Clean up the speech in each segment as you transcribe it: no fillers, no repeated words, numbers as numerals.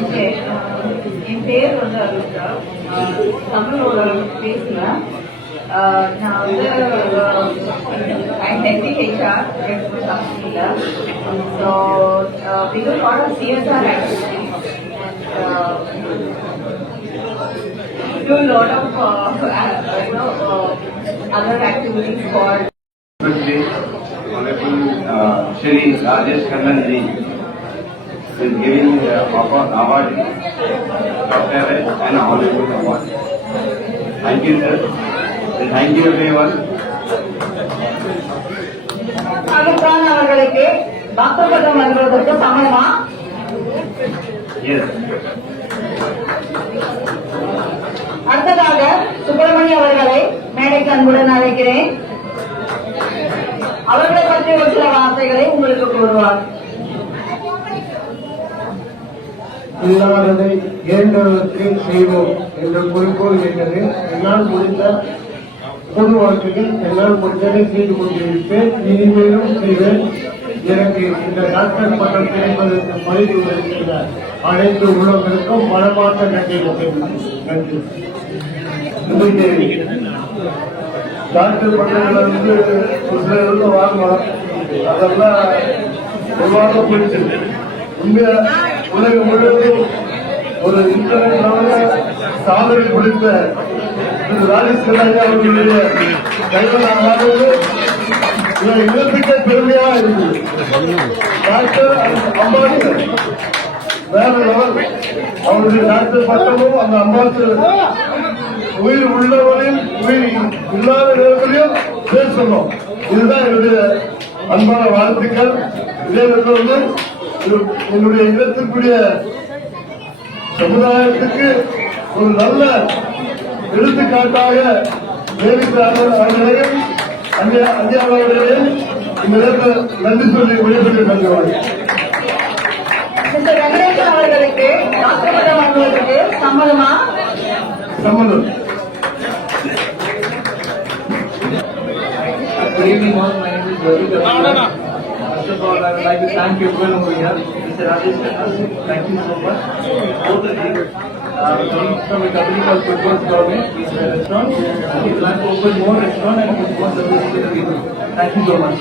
என் பேர் வந்து அருஷா. தமிழோட பேசுகிறேன். நான் வந்து ஹெச்ஆர் கம்பெனியில். So we do a lot of CSR activities and do a lot of other activities for Shri Rajesh Khannan ji is giving award, doctorate and Hollywood award. Thank you, sir. Thank you, everyone. அலுத்தான் அவர்களுக்கு doctor பட்டம் வழங்குவதற்கு சம்மதமா? Yes. அடுத்ததாக சுப்பிரமணிய அவர்களை மேடைக்கு அன்புடன் அழைக்கிறேன். அவர்களை பற்றி ஒரு சில வார்த்தைகளை உங்களுக்கு கூறுவார். இல்லாததை இயன்றவற்றை செய்வோம் என்ற குறிக்கோள் என்பது என்னால் முடிந்த பொது வாழ்க்கையில் என்னால் முடிந்ததை செய்து கொண்டிருப்பேன். இனிமேலும் செய்வேன். எனக்கு இந்த டாக்டர் பட்டம் கிடைப்பதற்கு பயிற்சி வருகின்ற அனைத்து உள்ளவர்களுக்கும் மனமார்ந்த நன்றி. நன்றி. டாக்டர் பட்டங்களை வந்து ஒரு சில வாங்கலாம், அதெல்லாம் பொதுவாக போயிடுச்சு. உண்மையா உலகம் முழுவதும் ஒரு இன்டர்நெட் சாதனை கொடுத்த ராஜேஷ் கண்ணா அவர்களுடைய கைவனாவது இழப்பிக்க பெருமையா இருக்குது. டாக்டர் அம்பாசிடர் வேற அவருடைய டாக்டர் பட்டமும் அந்த அம்பாசிடர் உயிர் உள்ளவரையும் உயிர் இல்லாத நேரத்திலையும் பேசணும். இதுதான் என்னுடைய அன்பான வாழ்த்துக்கள். இதே வந்து என்னுடைய இடத்திற்குரிய சமுதாயத்துக்கு ஒரு நல்ல எடுத்துக்காட்டாக அவர்களையும் அந்தியாவர்களையும் இந்த நேரத்தில் நன்றி சொல்லி விடைபெற்று தருகிறேன். வெங்கடேசன் அவர்களுக்கு டாக்டர் பட்டம் வழங்குவதற்கு சம்மதமா? சம்மதம். Good evening all, my name is Ravi. First of all, I would like to thank everyone over here. Mr. Rajesh Khanna, thank you so much. Both of you. Coming from a company called Football Gourmet, it's a restaurant. We plan to open more restaurants and put more services to the people. Thank you so much.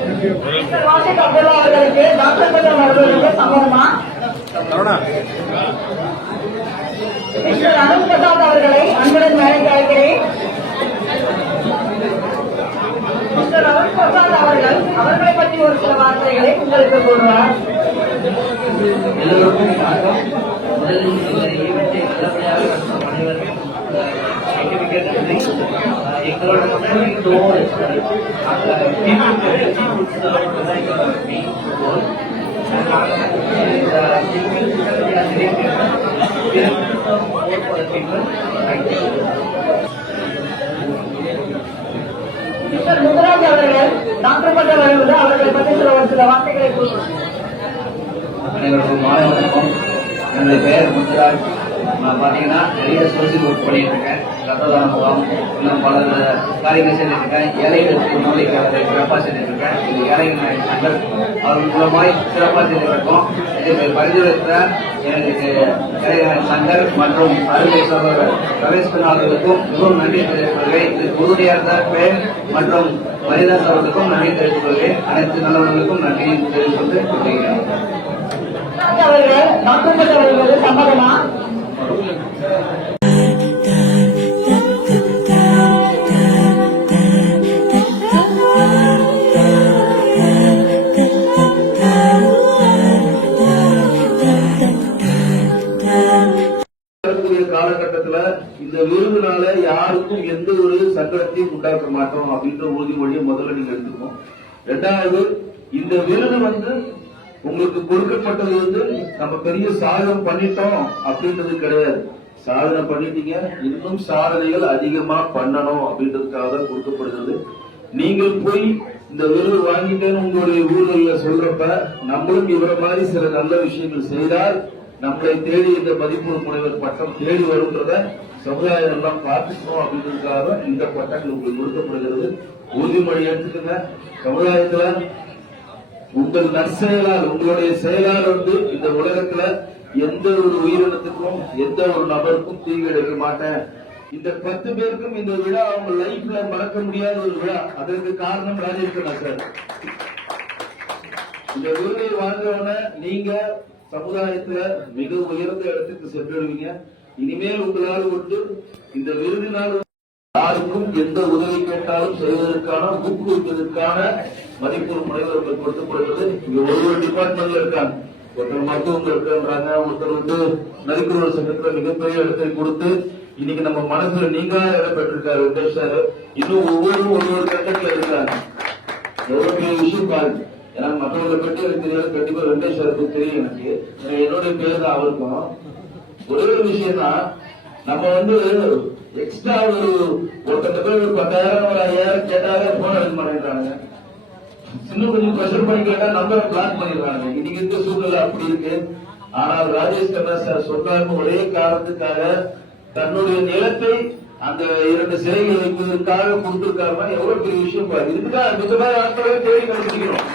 Thank you. Mr. Wasiq Abdullah அவர்களுக்கு doctor பட்டம் வழங்குவதற்கு சம்மதமா? Mister Arun Prasad அவர்களை அன்புடன் மேடைக்கு அழைக்கிறேன். Mister Arun Prasad அவர்களை பற்றி ஒரு சில வார்த்தைகளை உங்களுக்கு கூறுவார். எல்லோருக்கும் வணக்கம். முதலில் இந்த ஈவெண்டை நல்லபடியாக நடத்தும் அனைவருக்கும் மிக நன்றி. எங்களோட கம்பெனியோடு மிஸ்டர் முத்துராஜ் அவர்கள் டாக்டர் பட்டம் வழங்குவது அவர்களை பற்றி ஒரு சில வார்த்தைகளை கூறுவார். அனைவருக்கும் மாலை வணக்கம். என்னுடைய பெயர் முத்துராஜ். நான் பார்த்தீங்கன்னா நிறைய சோசியல் ஒர்க் பண்ணிட்டு இருக்கேன். ரத்ததான முகாம் இன்னும் பல காரியங்கள் செஞ்சிருக்கேன். ஏழைகளுக்கு உணவளிக்க சிறப்பாக செஞ்சிருக்கேன். இது ஏழைகள் சங்கர் அவர்கள் மூலமாய் சிறப்பாக செஞ்சிருக்கோம். இதுக்கு பரிந்துரைத்த எனக்கு ஏழைகள் சங்கர் மற்றும் அருமை சகோதரர் ரமேஷ் கண்ணா அவர்களுக்கும் மிகவும் நன்றி தெரிவித்துக் கொள்கிறேன். இது உறுதியாக பெயர் மற்றும் மரிதாஸ் அவர்களுக்கும் நன்றி தெரிவித்துக் கொள்கிறேன். அனைத்து நல்லவர்களுக்கும் நன்றி தெரிவித்துக் கொள்கிறேன். அவர்கள் டாக்டர் பட்டம் வழங்குவது சம்மதமா? காலகட்டத்தில் இந்த விருதுனால யாருக்கும் எந்த ஒரு சங்கடத்தையும் உண்டாக்க மாட்டோம் அப்படின்ற உறுதிமொழியை முதல்ல நீங்க எடுத்துக்கணும். இரண்டாவது, இந்த விருது வந்து உங்களுக்கு கொடுக்கப்பட்டது வந்து நம்ம பெரிய சாதனை பண்ணிட்டோம் அப்படின்றது கிடையாது. சாதனை பண்ணிட்டீங்க, இன்னும் சாதனைகள் அதிகமா பண்ணணும் அப்படின்றதுக்காக தான் கொடுக்கப்படுகிறது. நீங்கள் போய் இந்த விருது வாங்கிட்டேன்னு உங்களுடைய ஊர்களில் சொல்றப்ப நம்மளும் இவர மாதிரி சில நல்ல விஷயங்கள் செய்தால் நம்மளை தேடி இந்த மதிப்பு முனைவர் பட்டம் தேடி வரும்ன்றத சமுதாயம் எல்லாம் பார்த்துக்கணும் அப்படின்றதுக்காக இந்த பட்டங்கள் உங்களுக்கு கொடுக்கப்படுகிறது. உறுதிமொழி எடுத்துக்கங்க. சமுதாயத்துல உங்கள் நற்செயலால் உங்களுடைய செயலால் வந்து இந்த உலகத்துல எந்த ஒரு உயிரினத்துக்கும் எந்த ஒரு நபருக்கும் தீங்கு எடுக்க மாட்டேன். இந்த 10 பேருக்கும் இந்த விழா அவங்க லைஃப்ல மறக்க முடியாத ஒரு விழா. அதற்கு காரணம் ராஜேஷ் கண்ணா சார். இந்த விருதை வாங்கினவன நீங்க சமுதாயத்துல மிக உயர்ந்த இடத்துக்கு சென்றுடுவீங்க. இனிமேல் உங்களால் கொண்டு இந்த விருதினால் யாருக்கும் எந்த உதவி கேட்டாலும் செய்வதற்கான ஊக்குவிப்பதற்கான மதிப்பூர் முனைவர்கள் கொடுக்கப்படுகிறது. இங்க ஒரு டிபார்ட்மெண்ட்ல இருக்காங்க, ஒருத்தர் மருத்துவங்கள் இருக்காங்க, ஒருத்தர் வந்து நரிக்குறவர் சங்கத்துல மிகப்பெரிய இடத்தை கொடுத்து இன்னைக்கு நம்ம மனசுல நீங்காத இடம் பெற்றிருக்காரு வெங்கடேஷ் சார். இன்னும் ஒவ்வொரு கட்டத்துல இருக்காங்க. எவ்வளவு பெரிய விஷயம் பாருங்க. ஏன்னா மற்றவங்களை பற்றி எனக்கு தெரியாது, கண்டிப்பா வெங்கடேஷ் சாருக்கு தெரியும். எனக்கு என்னுடைய பேர் தான் அவருக்கும். ஒரே ஒரு விஷயம் தான், நம்ம வந்து எக்ஸ்ட்ரா ஒருத்தர் பேர் 10,000 ஒரு 5,000 கேட்டாலே போன் எடுக்க மாட்டேங்கிறாங்க. இன்னும் கொஞ்சம் ப்ரெஷர் பண்ணி கேட்டா நம்பரை பிளாக் பண்ணிடுறாங்க. இன்னைக்கு இருக்க சூழ்நிலை அப்படி இருக்கு. ஆனால் ராஜேஷ் கண்ணா சார் சொல்றாங்க, ஒரே காரணத்துக்காக தன்னுடைய நிலத்தை அந்த 2 சிலைகள் வைப்பதற்காக கொடுத்திருக்காருன்னா எவ்வளவு பெரிய விஷயம் பாரு. இதுக்குதான் இந்த மாதிரி ஆட்களை தேடி கண்டுபிடிக்கணும்.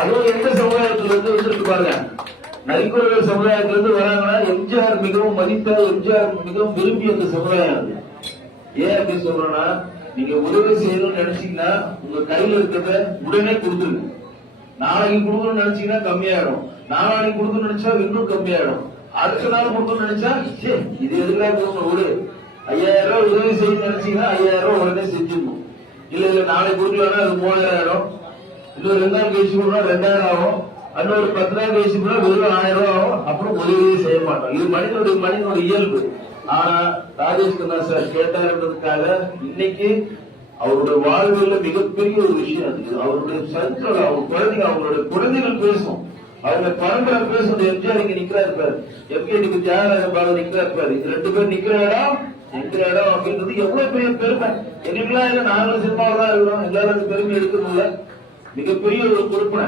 அதுவும் எந்த சமுதாயத்துல இருந்து வந்துருக்கு பாருங்க. நரிக்குறவர் சமுதாயத்திலிருந்து வராங்கன்னா எம்ஜிஆர் மிகவும் மதித்த, எம்ஜிஆர் மிகவும் விரும்பிய அந்த சமுதாயம் அது. ஏன் அப்படின்னு சொல்றோம்னா, நீங்க உதவி செய்யணும்னு நினைச்சீங்கன்னா உங்க கையில இருக்கிறத உடனே கொடுத்துருங்க. நாளைக்கு கொடுக்கணும்னு நினைச்சீங்கன்னா கம்மியாயிடும், நாளைக்கு கொடுக்கணும்னு நினைச்சா இன்னும் கம்மியாயிடும், அடுத்த நாள் கொடுக்கணும்னு நினைச்சா இது எதுக்காக கொடுக்கணும், ஒரு 5,000 ரூபாய் உதவி செய்யணும்னு நினைச்சீங்கன்னா 5,000 ரூபாய் உடனே செஞ்சிடணும். இல்ல நாளைக்கு கொடுக்கலன்னா அது 3,000 ஆயிடும். இன்னொரு 2 நாள் கழிச்சு கொடுத்தா 2,000 ஆகும். இன்னொரு 10 நாள் கழிச்சு கூட வெறும் 1,000 ரூபாய் ஆகும். அப்புறம் உதவியே செய்ய மாட்டோம். இது மனிதனுடைய இயல்பு. ஆனா ராஜேஷ் கண்ணா சார் கேட்டாருன்றதுக்காக இன்னைக்கு அவருடைய வாழ்வில் மிகப்பெரிய ஒரு விஷயம் அது. அவருடைய சர்க்கிள், அவங்க குழந்தைங்க, அவங்களுடைய குழந்தைகள் பேசும், அவங்க பரம்பரை பேசும். எம்ஜிஆர் இங்க நிக்கிறா இருப்பாரு, எம்கே தியாகராஜ பாலன் நிக்கிறா இருப்பாரு. இது 2 பேர் நிக்கிற இடம் எங்கிற இடம் அப்படின்றது எவ்வளவு பெரிய பெருமை. எங்களுக்கெல்லாம் இல்ல, நாங்களும் சினிமாவில் தான் இருக்கிறோம், எல்லாரும் பெருமை எடுக்கணும்ல. மிகப்பெரிய ஒரு பொறுப்புனை.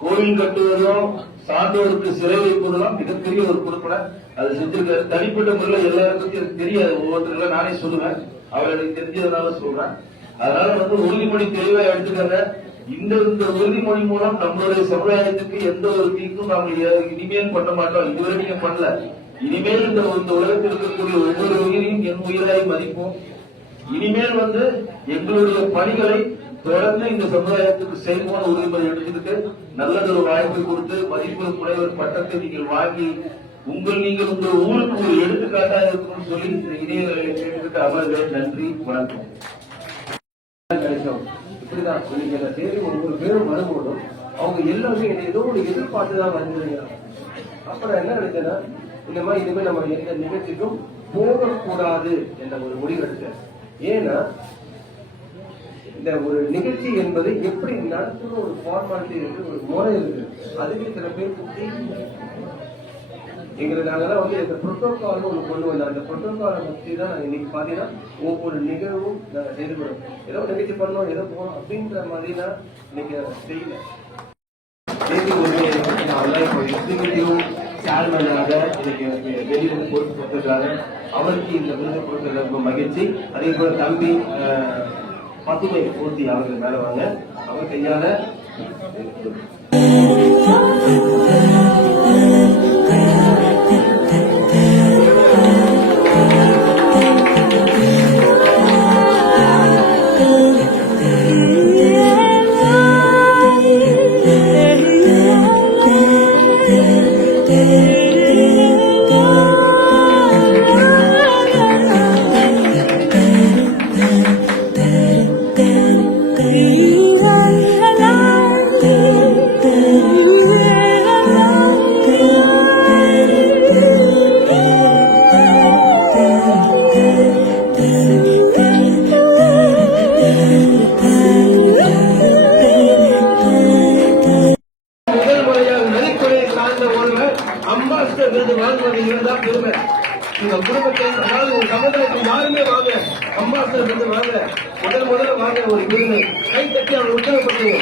கோவில் கட்டுவதும் சான்றோருக்கு சிலை வைப்பதெல்லாம் மிகப்பெரிய ஒரு பொறுப்புனை. அது செஞ்சிருக்காரு. தனிப்பட்ட முறையில் எல்லாருக்கும் எனக்கு தெரியாது, ஒவ்வொருத்தருல நானே சொல்லுவேன், அவர் எனக்கு தெரிஞ்சதுனால சொல்றேன். அதனால வந்து உறுதிமொழி தெளிவா எடுத்துக்காங்க. இந்த உறுதிமொழி மூலம் நம்மளுடைய சமுதாயத்துக்கு எந்த ஒரு தீக்கும் நாம் இனிமேல் பண்ண மாட்டோம். இதுவரை நீங்க பண்ணல. இனிமேல் இந்த உலகத்தில் இருக்கக்கூடிய ஒவ்வொரு உயிரையும் என் உயிராய் மதிப்போம். இனிமேல் வந்து எங்களுடைய பணிகளை தொடர்ந்து இந்த சமுதாயத்துக்கு செய்வோம் உறுதிமொழி எடுத்துக்கிட்டு நல்லதொரு வாய்ப்பை கொடுத்து மதிப்பு முனைவர் பட்டத்தை நீங்கள் வாங்கி நீங்கள் உங்கள் ஊருக்கு ஒரு எடுத்துக்காட்டாக இருக்கணும்னு சொல்லி இந்த இணையர்களை கேட்டுக்கிட்டு அமர்கிறேன். நன்றி, வணக்கம். கிடைக்கும். இப்படிதான் நீங்க தேடி ஒவ்வொரு பேரும் வரும்போதும் அவங்க எல்லாருமே என்னை ஏதோ ஒரு எதிர்பார்த்துதான் வந்துருக்கிறாங்க. அப்புறம் என்ன நினைச்சேன்னா, இந்த மாதிரி இனிமேல் நம்ம எந்த நிகழ்ச்சிக்கும் போகக்கூடாது என்ற ஒரு முடிவு எடுத்தேன். ஏன்னா இந்த ஒரு நிகழ்ச்சி என்பது எப்படி நடத்துற ஒரு ஃபார்மாலிட்டி இருக்கு, ஒரு முறை இருக்கு. அதுக்கு சில பேர் கூட்டி எங்களுக்கு நாங்கெல்லாம் வந்து இந்த புரோட்டோகால்னு ஒன்று கொண்டு வந்தோம். அந்த புரோட்டோகாலை பற்றி தான் நாங்கள் இன்னைக்கு பார்த்தீங்கன்னா ஒவ்வொரு நிகழ்வும் நாங்கள் செயல்படுறோம். ஏதோ நிகழ்ச்சி பண்ணோம், ஏதோ போகணும் அப்படின்ற மாதிரி தான் இன்னைக்கு செய்யல. சேர்மனாக இன்னைக்கு வெளியிலிருந்து பொறுப்பு கொடுத்திருக்காங்க. அவருக்கு இந்த விருது கொடுக்கறது ரொம்ப மகிழ்ச்சி. அதே போல தம்பி பசுமை பூர்த்தி அவர்கள் மேல வாங்க. அவர் கையால அம்பாசிடர் விருது வாங்குவது இருந்தா பெருமை. உங்க குடும்பத்தை, அதாவது உங்க சமுதாயத்தில் யாருமே வாங்க அம்பாசிடர் விருது வாங்க, முதல்ல வாங்க ஒரு விருது. கை தட்டி அவங்க உற்சாகப்படுத்துங்க.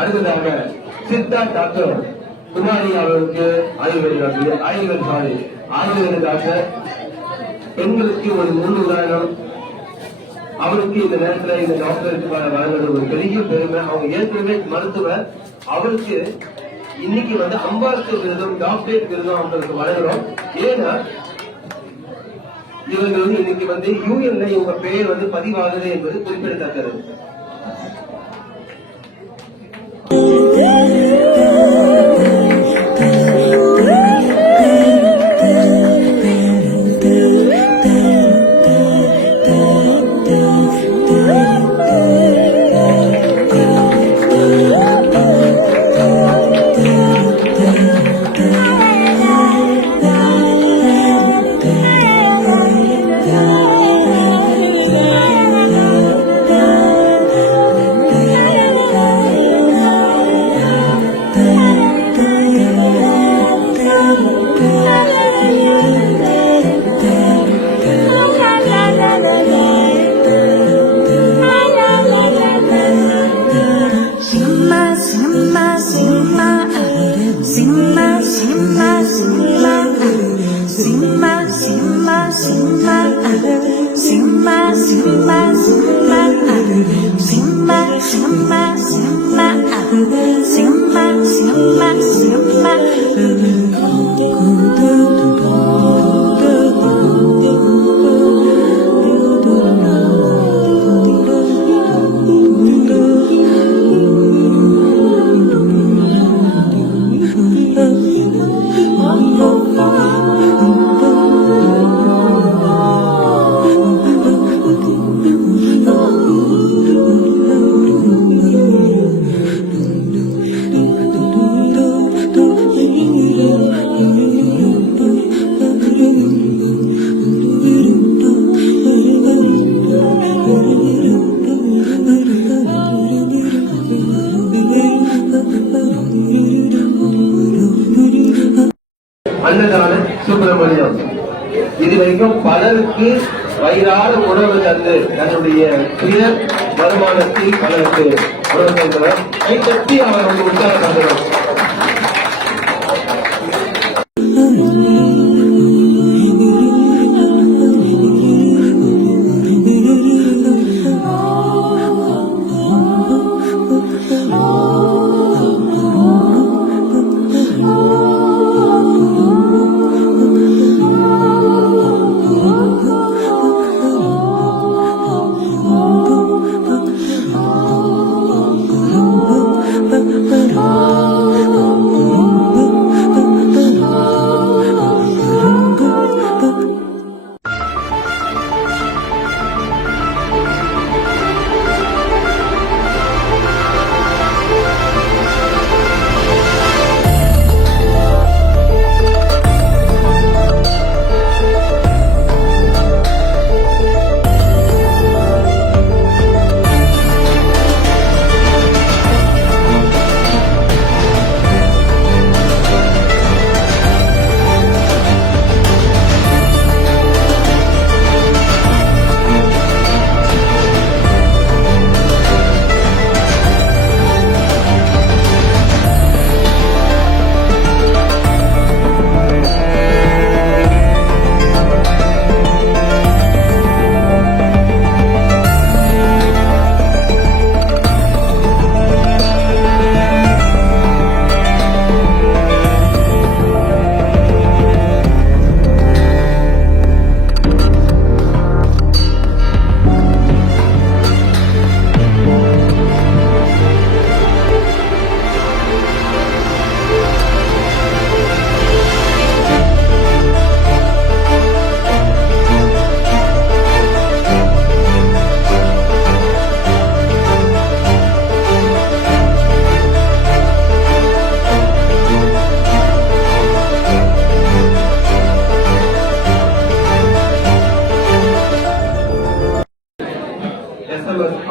அடுத்ததாக சித்தா டாக்டர் குமாரி அவர்களுக்கு ஆயுர்வேத டாக்டர் பெண்களுக்கு ஒரு முன் உதாரணம். அவருக்கு இந்த நேரத்தில் இந்த டாக்டருக்கு வழங்குறது ஒரு பெரிய பெருமை. அவங்க ஏற்கனவே மருத்துவர். அவருக்கு இன்னைக்கு வந்து அம்பாசிடர் விருதும் டாக்டரேட் விருதும் அவங்களுக்கு வழங்குறோம். ஏன்னா இவங்க வந்து இன்னைக்கு வந்து யூஎன்ல இவங்க பெயர் வந்து பதிவாகுது என்பது குறிப்பிடத்தக்கது. அன்னதான சுப்பிரமணியம் இதுவரைக்கும் பலருக்கு வயிறார உணவு தந்து தன்னுடைய சுய வருமானத்தில் பலருக்கு உணவு தந்தவர். கைத்தட்டி அவர் வந்து உற்சாகப்படுத்துகிறோம்.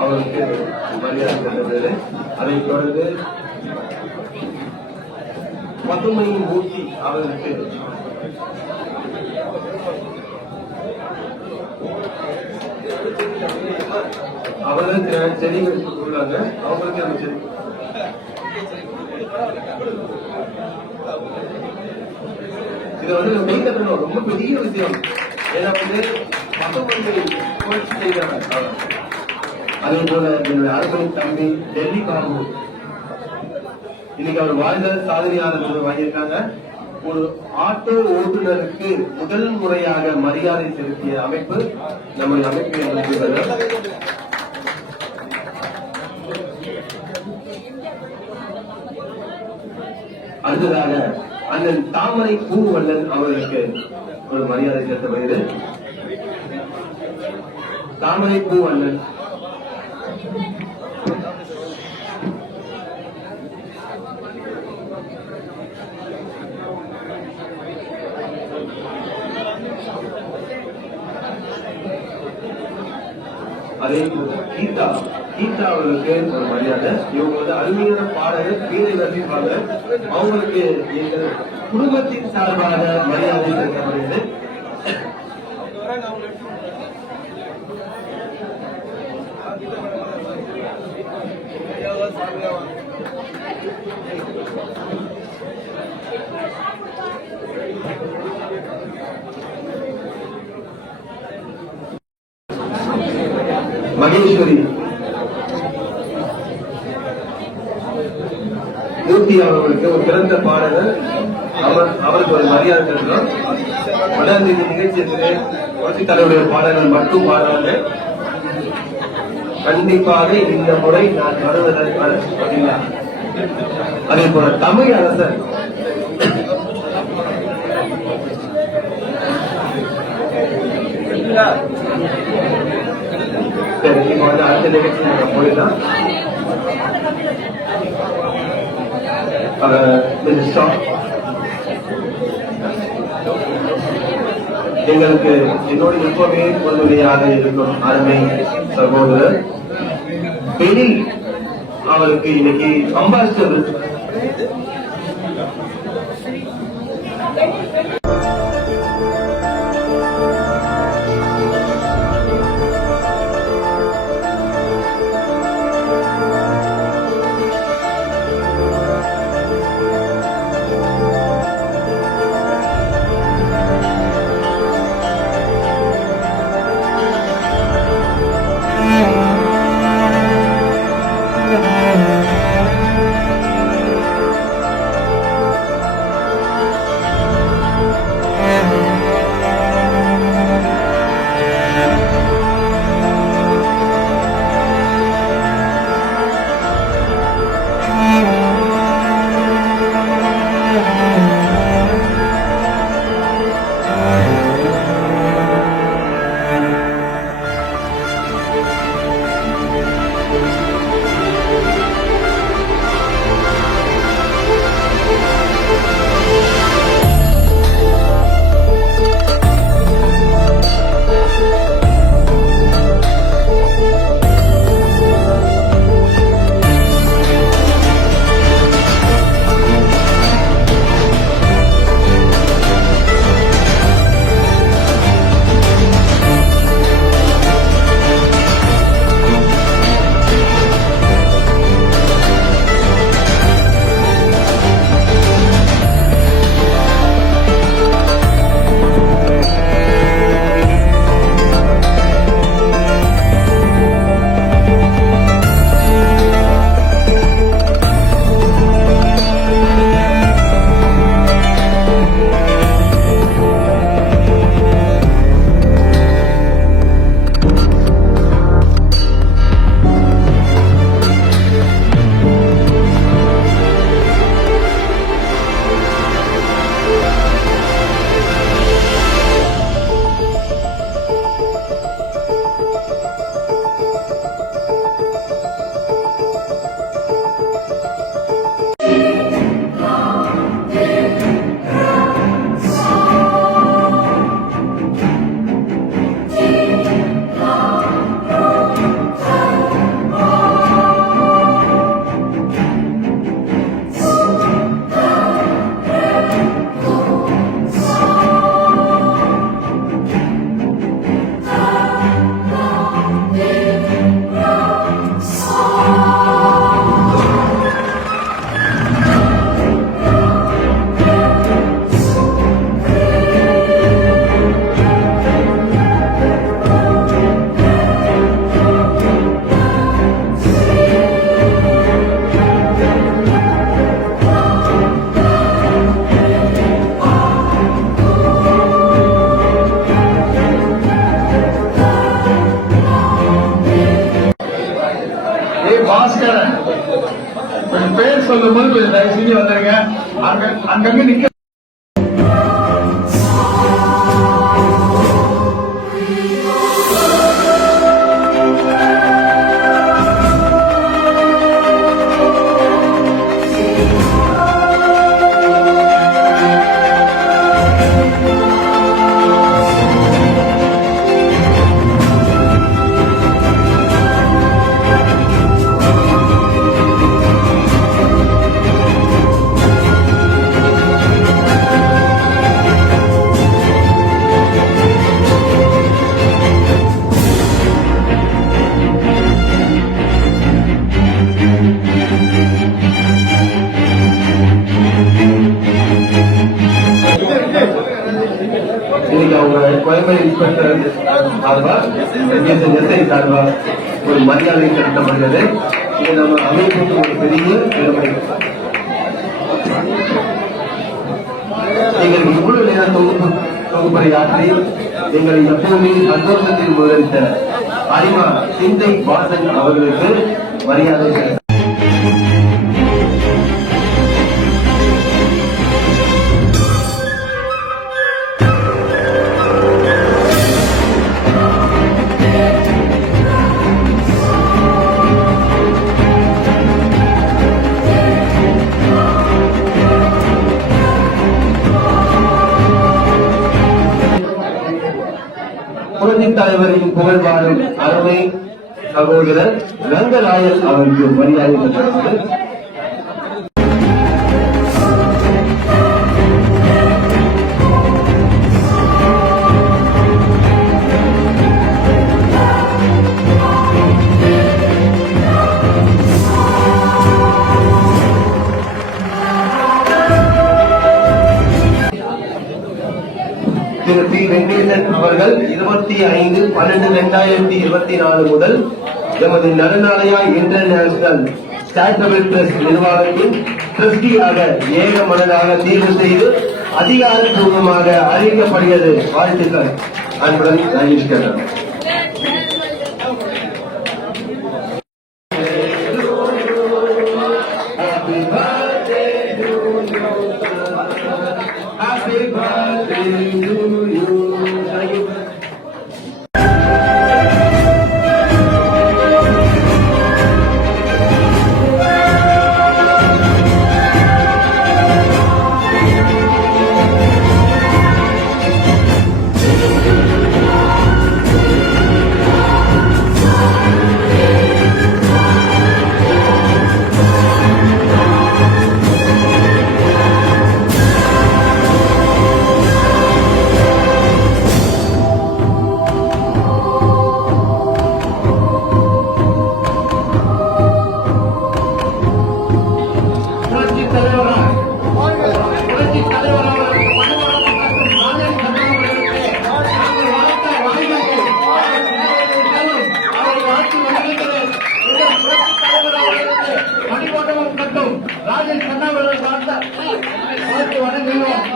அவருக்கு மரியாதை செலுத்துகிறது. அதைத் தொடர்ந்து பதுமை மூர்த்தி அவர்களுக்கு அவர்கள் செடிகள் கொடுக்குறாங்க. அவங்களுக்கு அந்த செடி இதை வந்து மெயின் கட்டணும் ரொம்ப பெரிய விஷயம். ஏன்னா வந்து 19 புரட்சி செய்கிறாங்க. அதே போல என்னுடைய அரசு தம்பி டெல்லி காபு இன்னைக்கு அவர் வாழ்ந்த சாதனையாளர் விருது வாங்கியிருக்காங்க. ஒரு ஆட்டோ ஓட்டுநருக்கு முதல் முறையாக மரியாதை செலுத்திய அமைப்பு நம்முடைய அமைப்பு என்பது. அடுத்ததாக அண்ணன் தாமரை பூவண்ணன் அவர்களுக்கு ஒரு மரியாதை செலுத்தப்படுகிறது. தாமரை பூவண்ணன் அதே கீதா அவர்களுக்கு ஒரு மரியாதை. இவங்க வந்து அருமையான பாடகர், வீணை ரசிப்பாங்க. அவங்களுக்கு எங்கள் குடும்பத்தின் சார்பாக மரியாதை செலுத்தப்படுகிறது. மகேஸ்வரி மூர்த்தி அவர்களுக்கு ஒரு சிறந்த பாடகர், அவருக்கு ஒரு மரியாதை செலுத்தணும். முதல் நிகழ்ச்சியிலே புரட்சித் தலைவருடைய பாடல்கள் மட்டும் பாடுறாங்க. கண்டிப்பாக இந்த முறை நான் வருவதற்கான பதிலா. அதே போல தமிழ் அரசர் சரி, இப்ப வந்து அடுத்த நிகழ்ச்சி நம்ம போயிடலாம். எங்களுக்கு என்னோட எப்பவுமே உறுதுணையாக இருக்கும் அருமை சகோதரர் பெரி அவருக்கு இன்னைக்கு அம்பாசிடர் பாஸ்கரன் கொஞ்சம் பேர் சொல்லும் போது கொஞ்சம் தயவு செஞ்சு வந்துருங்க. அங்கங்க நிக்க இன்னைக்கு அவங்க கோயம்பேடு இன்ஸ்பெக்டர் சார்பா எஸ்ஐ சார்பா ஒரு மரியாதை செலுத்தப்படுகிறது. இது நம்ம அமைப்புக்கு ஒரு பெரிய பெருமை. நீங்கள் இவ்வளவு நேரம் தொகுப்பறை ஆற்றி எங்களை எப்பவுமே சந்தோஷத்தில் முதலிட்ட அரிமா சிந்தை வாசன் அவர்களுக்கு மரியாதை செலுத்த புரட்சித் தலைவரின் புகழ் வாழும் அருமை சகோதரர் ரங்கராயல் அவருக்கு மரியாதை செலுத்துகிறது. திரு பி வெங்கடேசன் அவர்கள் 25/12/2024 முதல் எமது நடுநாளையா இன்டர்நேஷனல் சேரிட்டபிள் ட்ரஸ்ட் நிர்வாகத்தின் ட்ரஸ்டியாக ஏக மனதாக தேர்வு செய்து அதிகாரப்பூர்வமாக அறிவிக்கப்படுகிறது. வாழ்த்துக்கள். அன்புடன் நன்றி. Happy birthday to you. Thank you. Rajesh Khanna அவர்கள் வாழ்த்து வணங்குகிறோம்.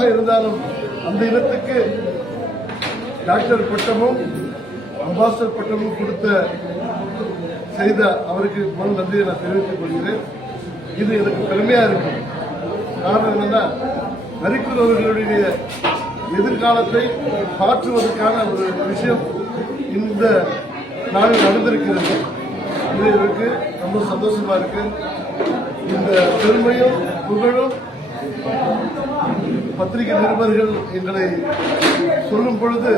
எதுவாக இருந்தாலும் அந்த இனத்துக்கு டாக்டர் பட்டமும் அம்பாசடர் பட்டமும் செய்த அவருக்கு முதல் நன்றியை நான் தெரிவித்துக் கொள்கிறேன். இது எனக்கு பெருமையா இருக்கு. காரணம் என்னன்னா, நரிக்குறவர்களுடைய எதிர்காலத்தை மாற்றுவதற்கான ஒரு விஷயம் இந்த நாளில் நடந்திருக்கிறது. இது எனக்கு ரொம்ப சந்தோஷமா இருக்கு. இந்த பெருமையும் புகழும் பத்திரிகை நிருபர்கள் எங்களை சொல்லும் பொழுது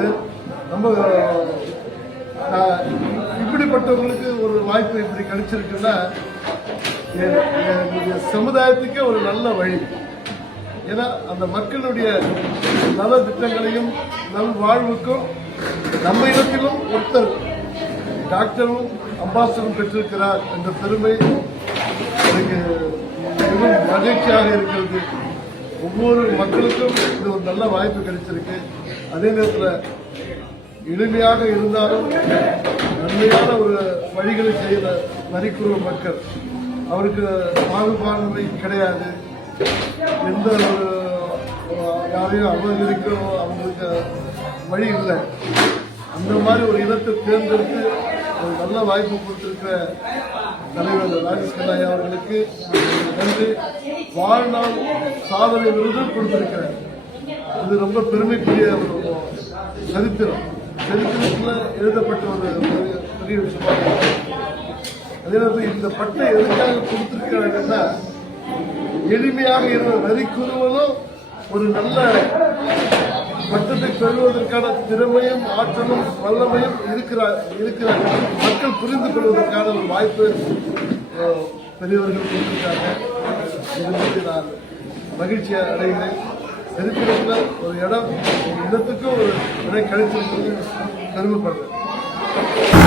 ரொம்ப இப்படிப்பட்டவங்களுக்கு ஒரு வாய்ப்பு இப்படி கிடைச்சிருக்குன்னா சமுதாயத்துக்கே ஒரு நல்ல வழி. ஏன்னா அந்த மக்களுடைய நல திட்டங்களையும் நல் வாழ்வுக்கும் நம்ம இடத்திலும் ஒருத்தர் டாக்டரும் அம்பாசடரும் பெற்றிருக்கிறார் என்ற பெருமை எனக்கு மிகவும் மகிழ்ச்சியாக இருக்கிறது. ஒவ்வொரு மக்களுக்கும் இது ஒரு நல்ல வாய்ப்பு கிடைச்சிருக்கு. அதே நேரத்தில் எளிமையாக இருந்தாலும் நன்மையான ஒரு வழிகளை செய்த நரிக்குறவ மக்கள், அவருக்கு பாகுபாடுமை கிடையாது. எந்த ஒரு யாரையும் அவர்களுக்கும் அவங்களுக்கு வழி இல்லை. அந்த மாதிரி ஒரு இனத்தை தேர்ந்தெடுத்து ஒரு நல்ல வாய்ப்பு கொடுத்திருக்கிற தலைவர் ராஜேஷ் கண்ணாயா அவர்களுக்கு நன்றி. வாழ்நாள் சாதனை விருதும் கொடுத்திருக்கிறார். இது ரொம்ப பெருமைக்குரிய ஒரு சரித்திரத்தில் எழுதப்பட்ட ஒரு பெரிய விஷயமாக. அதே நேரத்தில் இந்த பட்டை எதுக்காக கொடுத்திருக்கிறாங்கன்னா, எளிமையாக இருந்த நரிக்குறவனும் ஒரு நல்ல பட்டத்தை பெறுவதற்கான திறமையும் ஆற்றலும் வல்லமையும் இருக்கிற மக்கள் புரிந்து கொள்வதற்கான ஒரு வாய்ப்பு பெரியவர்கள் கொடுத்திருக்காங்க. இதை பற்றி நான் மகிழ்ச்சி அடைகிறேன். சரித்திரத்தில் ஒரு இடத்துக்கும் ஒரு இடம் கிடைச்சிருக்கு, பெருமைப்படுறேன்.